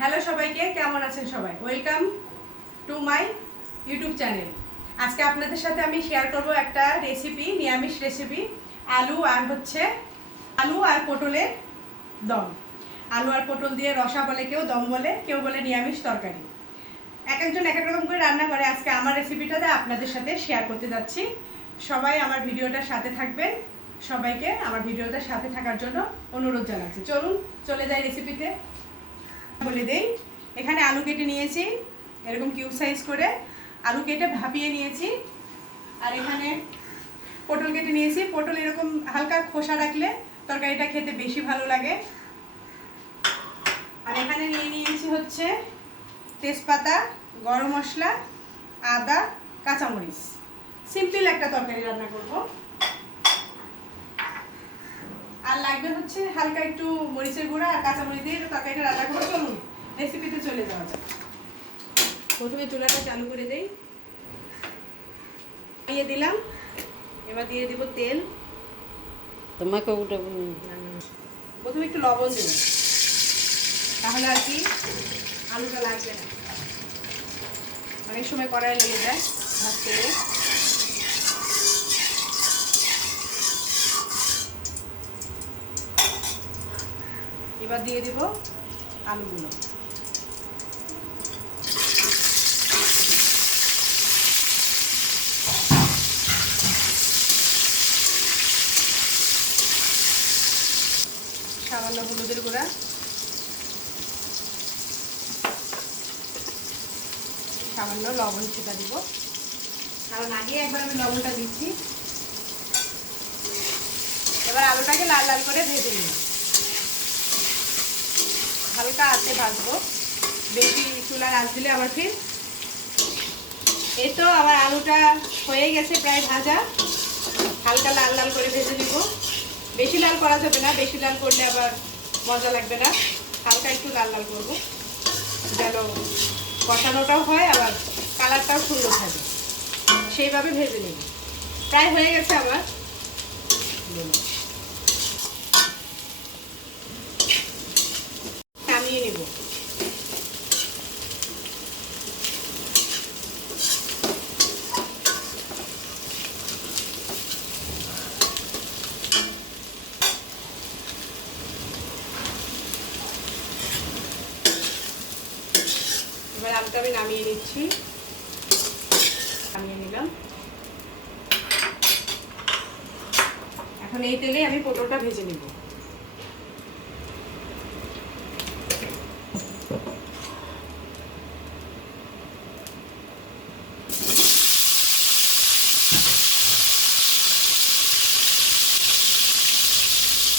Hello সবাইকে, কেমন আছেন সবাই? Welcome to my YouTube channel. আজকে আপনাদের সাথে আমি শেয়ার করব একটা রেসিপি, নিরামিষ রেসিপি। আলু আর পটলের দম। আলু আর পটল দিয়ে রসা বলে, কেউ দম বলে, কেউ বলে নিরামিষ তরকারি। এক একজন এক এক রকম করে রান্না করে। আজকে আমার রেসিপিটাতে আপনাদের সাথে শেয়ার করতে যাচ্ছি। সবাই আমার ভিডিওটার সাথে থাকবেন। সবাইকে আমার ভিডিওটার সাথে থাকার জন্য অনুরোধ জানাচ্ছি। চলুন চলে যাই রেসিপিতে। বলে দেই, এখানে আলু কেটে নিয়েছি এরকম কিউব সাইজ করে, আলু কেটে ভাপিয়ে নিয়েছি। আর এখানে পটল কেটে নিয়েছি। পটল এরকম হালকা খোসা রাখলে তরকারিটা খেতে বেশি ভালো লাগে। আর এখানে নিয়ে নিয়েছি হচ্ছে তেজপাতা, গরম মশলা, আদা, কাঁচামরিচ। সিম্পল একটা তরকারি রান্না করব। আর লাগবে হচ্ছে হালকা একটু মরিচের গুঁড়া আর কাঁচামরিচ দিয়ে তরকারিটা রান্না করবো। চলুন রেসিপিতে চলে যাওয়া যাক। প্রথমে চুলাটা চালু করে দেই, দিয়ে দিলাম। এবার দিয়ে দিব তেল। তোমাকে ওটা প্রথমে একটু লবণ দিন, তাহলে আর কি আলুটা লাগবে না। অনেক সময় কড়াই লেগে যায় ভাত তেলে। এবার দিয়ে দিব আলুগুলো। সামান্য হলুদের গুঁড়া, সামান্য লবণ ছিটা দিব, কারণ আগে একবার আমি লবণটা দিচ্ছি। এবার আলুটাকে লাল লাল করে ভেজে নিই। হালকা আঁচে ভাজবো, বেশি চুলার আঁচ দিলে আবার ফির। এই তো আমার আলুটা হয়ে গেছে প্রায় ভাজা। হালকা লাল লাল করে ভেজে নিব। বেশি লাল করা যাবে না, বেশি লাল করলে আবার মজা লাগবে না। হালকা একটু লাল লাল করবো, যেন কষানোটাও হয় আবার কালারটাও সুন্দর থাকে, সেইভাবে ভেজে নিব। প্রায় হয়ে গেছে আমার। নামিয়ে নিব। এবার আলুটা আমি নামিয়ে নিচ্ছি। নামিয়ে নিলাম। এখন এই তেলে আমি পটলটা ভেজে নিব।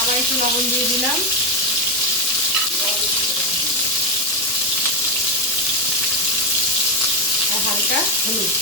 আবার একটু লবণ দিয়ে দিলাম, আর হালকা হলুদ।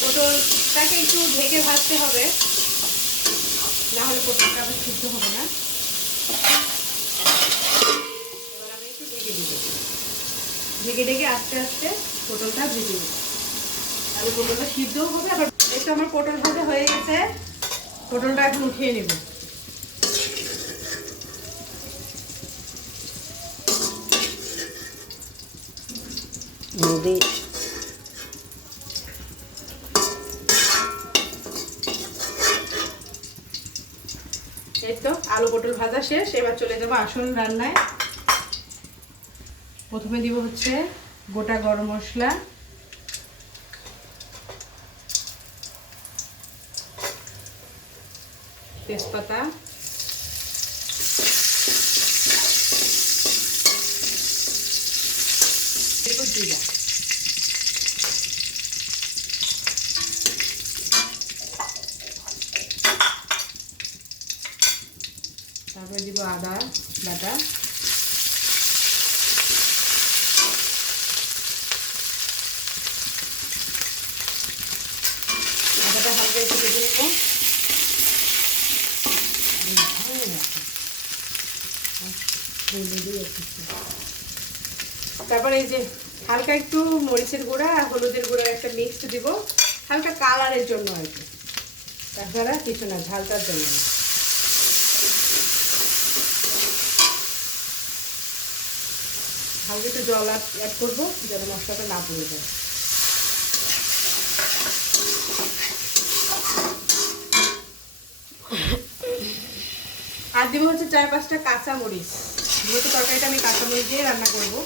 পটলটাকে একটু ঢেকে ভাজতে হবে, না হলে পটলটা আবার সিদ্ধ হবে না। এবার আমি একটু ঢেকে দিব, ঢেকে ঢেকে আস্তে আস্তে পটলটা ভেজে দেবো, তাহলে পটলটা সিদ্ধও হবে। আবার একটু আমার পটল ভাজা হয়ে গেছে, পটলটা এখন উঠিয়ে নেব। নদী এই তো আলু পটল ভাজা শেষ। এবার চলে যাবো আসল রান্নায়। প্রথমে দিব হচ্ছে গোটা গরম মশলা, তেজপাতা, জিরা। তারপরে দিব আদা বাটা, আদাটা হালকা একটু কেটে নেব। তারপরে এই যে হালকা একটু মরিচের গুঁড়া আর হলুদের গুঁড়া একটা মিক্সড দিব, হালকা কালারের জন্য আর কি, তাছাড়া কিছু না, ঝালটার জন্য। হালকা একটু জল অ্যাড করবো যেন মশলাটা না পুড়ে যায়। আর দিব হচ্ছে 4-5টা কাঁচামরিচ, যেহেতু তরকারিটা আমি কাঁচামরিচ দিয়ে রান্না করবো।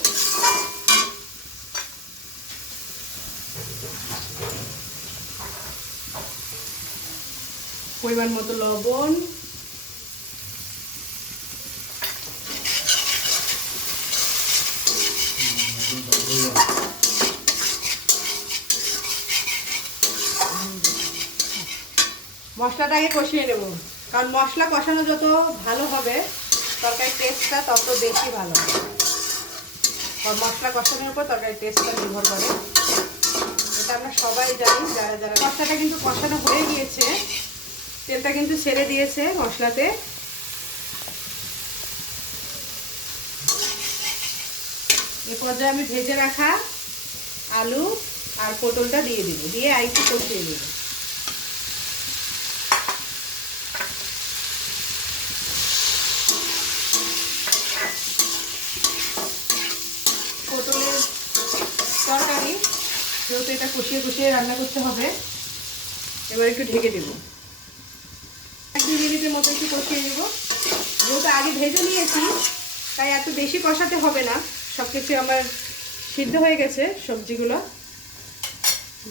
পরিমাণ মতো লবণ, মশলাটা আগে কষিয়ে নেব, কারণ মশলা কষানো যত ভালো হবে তরকারির টেস্টটা তত বেশি ভালো হবে। আর মশলা কষানোর উপর তরকারির টেস্টটা নির্ভর করে, এটা আমরা সবাই জানি। যারা যারা মশলাটা কিন্তু কষানো হয়ে গিয়েছে, তেলটা কিন্তু ছেড়ে দিয়েছে মশলাতে। এ পর্যায়ে আমি ভেজে রাখা আলু আর পটলটা দিয়ে দিব, দিয়ে আরেকটু কষিয়ে দেব। পটলের তরকারি যেহেতু এটা কষিয়ে কষিয়ে রান্না করতে হবে, এবার একটু ঢেকে দেব। 1-2 মিনিটের মতো একটু কষিয়ে নেব। যেহেতু আগে ভেজে নিয়েছি তাই এত বেশি কষাতে হবে না, সব কিছু আমার সিদ্ধ হয়ে গেছে সবজিগুলো।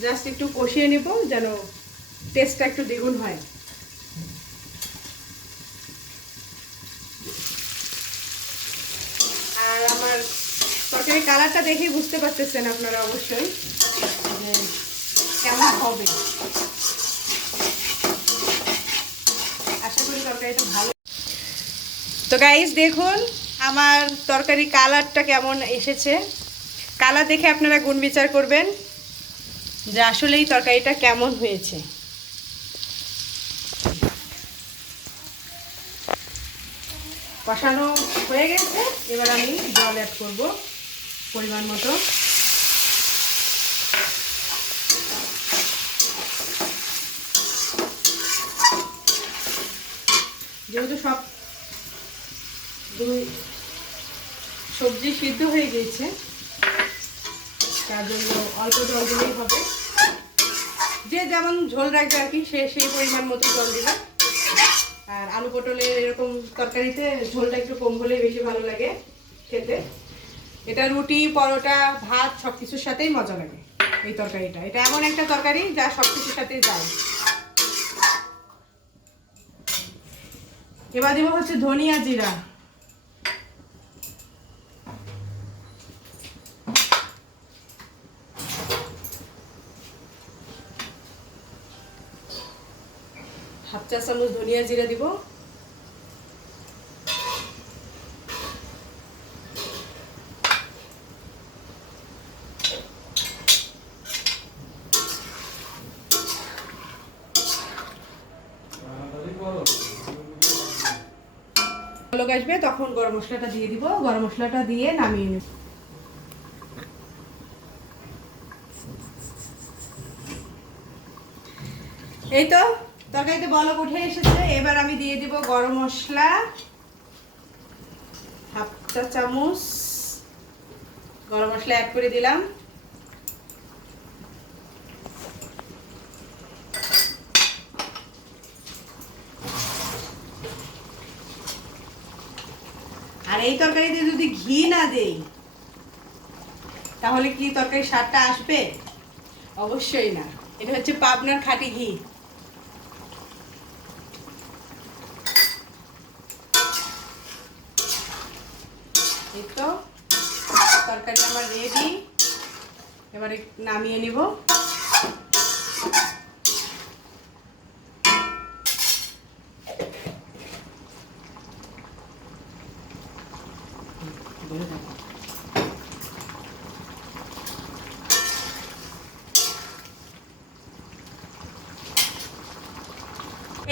জাস্ট একটু কষিয়ে নেব যেন টেস্টটা একটু দ্বিগুণ হয়। আর আমার তরকারির কালারটা দেখেই বুঝতে পারতেছেন আপনারা অবশ্যই যে কেমন হবে। আশা করি তরকারিটা ভালো। তো গাইস দেখুন আমার তরকারি কালারটা কেমন এসেছে। কালার দেখে আপনারা গুণ বিচার করবেন যে আসলেই তরকারিটা কেমন হয়েছে। কষানো হয়ে গেছে, এবার আমি জল অ্যাড করব পরিমাণ মতো। যেহেতু সব সবজি সিদ্ধ হয়ে গিয়েছে তার জন্য অল্প জল দিলেই হবে। যে যেমন ঝোল রাখবে আর কি, সে সেই পরিমাণ মতো জল দিবে। আর আলু পটলের এরকম তরকারিতে ঝোলটা একটু কম হলেই বেশি ভালো লাগে খেতে। এটা রুটি, পরোটা, ভাত সব কিছুর সাথেই মজা লাগে এই তরকারিটা। এটা এমন একটা তরকারি যা সব কিছুর সাথেই যায়। এবার দিব হচ্ছে ধনিয়া জিরা। হাফ চা চামচ ধনিয়া জিরা দিব। লোক আসবে তখন গরম মশলাটা দিয়ে দিব, গরম মশলাটা দিয়ে নামিয়ে নেব। এই তো তরকারিতে বলক উঠে এসেছে। এবার আমি দিয়ে দিব গরম মশলা হাফ চা চামচ, গরম মশলা অ্যাড করে দিলাম। আর এই তরকারিতে যদি ঘি না দেই তাহলে কি তরকারির স্বাদটা আসবে? অবশ্যই না। এটা হচ্ছে পাবনার খাঁটি ঘি। এই তো তরকারি আমার রেডি, এবারে নামিয়ে নেব।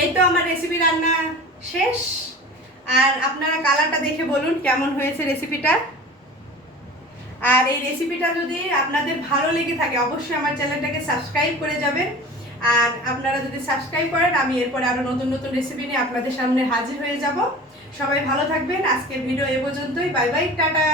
এই তো আমার রেসিপি রান্না শেষ। আর আপনারা কালারটা দেখে বলুন কেমন হয়েছে রেসিপিটা। আর এই রেসিপিটা যদি আপনাদের ভালো লেগে থাকে অবশ্যই আমার চ্যানেলটাকে সাবস্ক্রাইব করে যাবেন। আর আপনারা যদি সাবস্ক্রাইব করেন আমি এরপরে আরও নতুন নতুন রেসিপি নিয়ে আপনাদের সামনে হাজির হয়ে যাব। সবাই ভালো থাকবেন। আজকের ভিডিও এ পর্যন্তই। Bye bye, tata.